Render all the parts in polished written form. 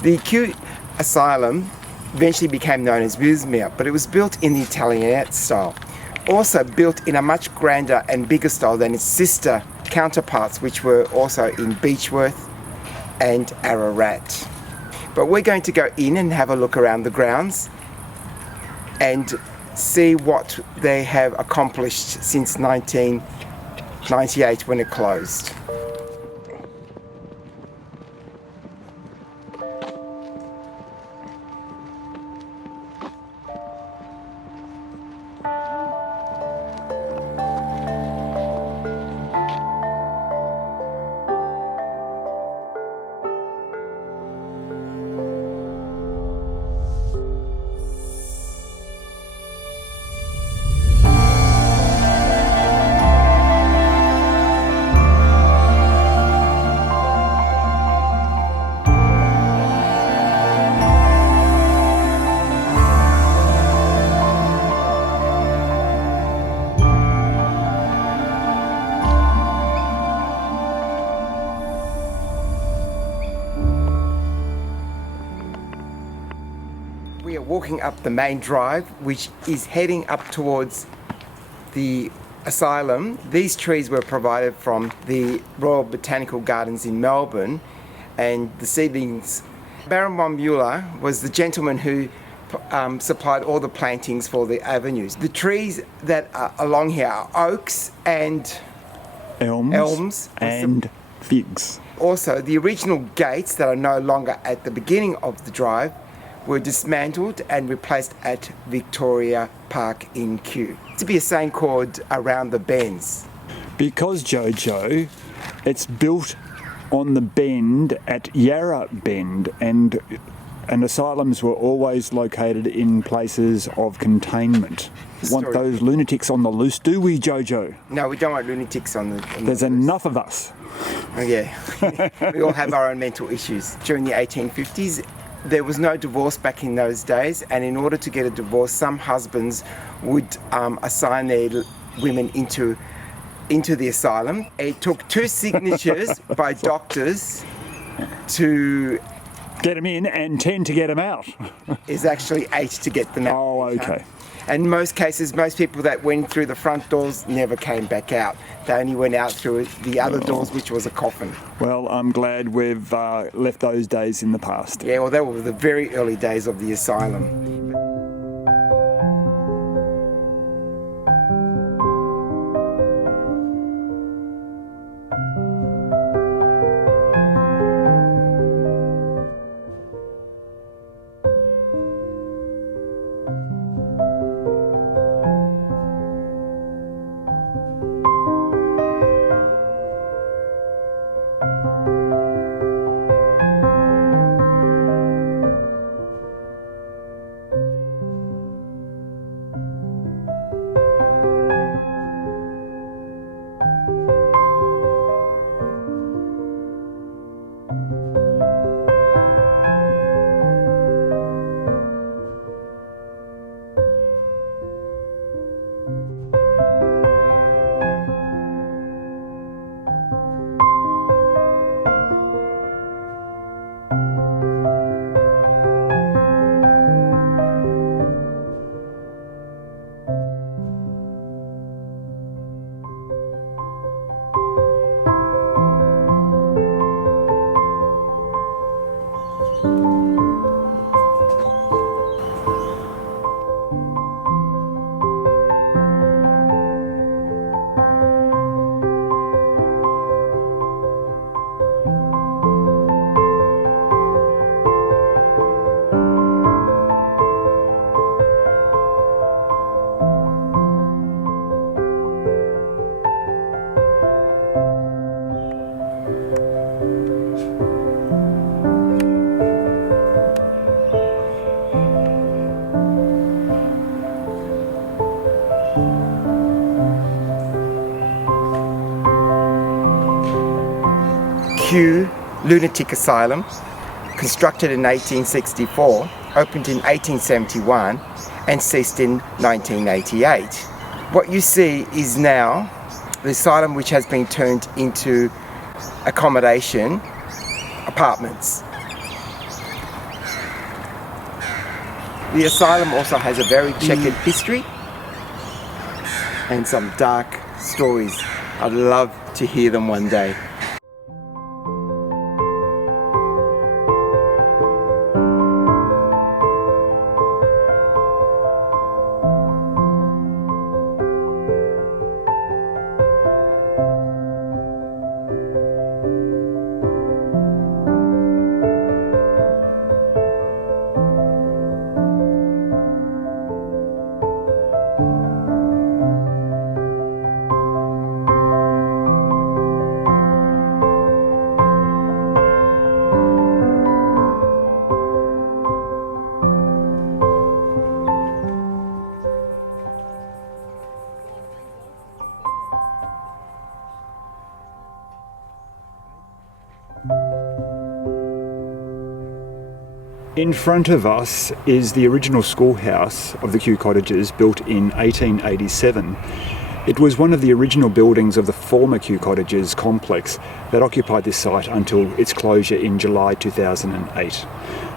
The Kew Asylum eventually became known as Wilsmere, but it was built in the Italianate style. Also built in a much grander and bigger style than its sister counterparts, which were also in Beechworth and Ararat. But we're going to go in and have a look around the grounds and see what they have accomplished since 1998 when it closed. We are walking up the main drive, which is heading up towards the asylum. These trees were provided from the Royal Botanical Gardens in Melbourne, and the seedlings. Baron von Mueller was the gentleman who supplied all the plantings for the avenues. The trees that are along here are oaks and elms and figs. Also, the original gates that are no longer at the beginning of the drive were dismantled and replaced at Victoria Park in Kew. To be a saying called around the bends. Because, Jojo, it's built on the bend at Yarra Bend, and asylums were always located in places of containment. Want those lunatics on the loose, do we, Jojo? No, we don't want lunatics on the There's enough of us. Oh, yeah. We all have our own mental issues. During the 1850s, there was no divorce back in those days, and in order to get a divorce, some husbands would assign their women into the asylum. It took 2 signatures by doctors to get them in and 10 to get them out. Is actually 8 to get them out. Oh, okay. And in most cases, most people that went through the front doors never came back out. They only went out through the other doors, which was a coffin. Well, I'm glad we've left those days in the past. Yeah, well, they were the very early days of the asylum. Kew Lunatic Asylum, constructed in 1864, opened in 1871 and ceased in 1988. What you see is now the asylum, which has been turned into accommodation apartments. The asylum also has a very checkered history and some dark stories. I'd love to hear them one day. In front of us is the original schoolhouse of the Kew Cottages, built in 1887. It was one of the original buildings of the former Kew Cottages complex that occupied this site until its closure in July 2008.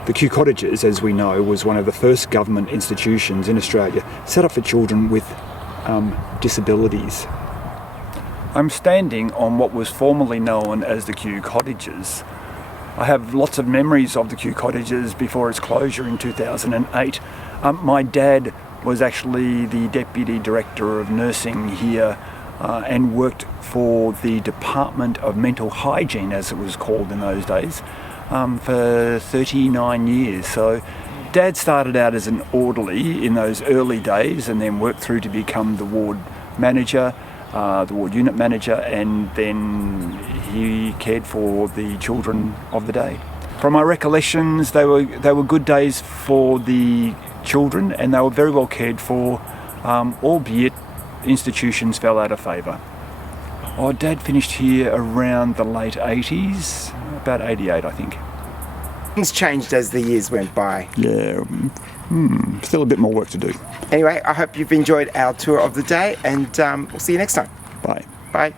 The Kew Cottages, as we know, was one of the first government institutions in Australia set up for children with disabilities. I'm standing on what was formerly known as the Kew Cottages. I have lots of memories of the Kew Cottages before its closure in 2008. My dad was actually the Deputy Director of Nursing here and worked for the Department of Mental Hygiene, as it was called in those days, for 39 years. So Dad started out as an orderly in those early days and then worked through to become the ward manager, the ward unit manager, and then he cared for the children of the day. From my recollections, they were good days for the children, and they were very well cared for, albeit institutions fell out of favour. Dad finished here around the late 80s, about 88 I think. Things changed as the years went by. Yeah, still a bit more work to do. Anyway, I hope you've enjoyed our tour of the day, and we'll see you next time. Bye. Bye.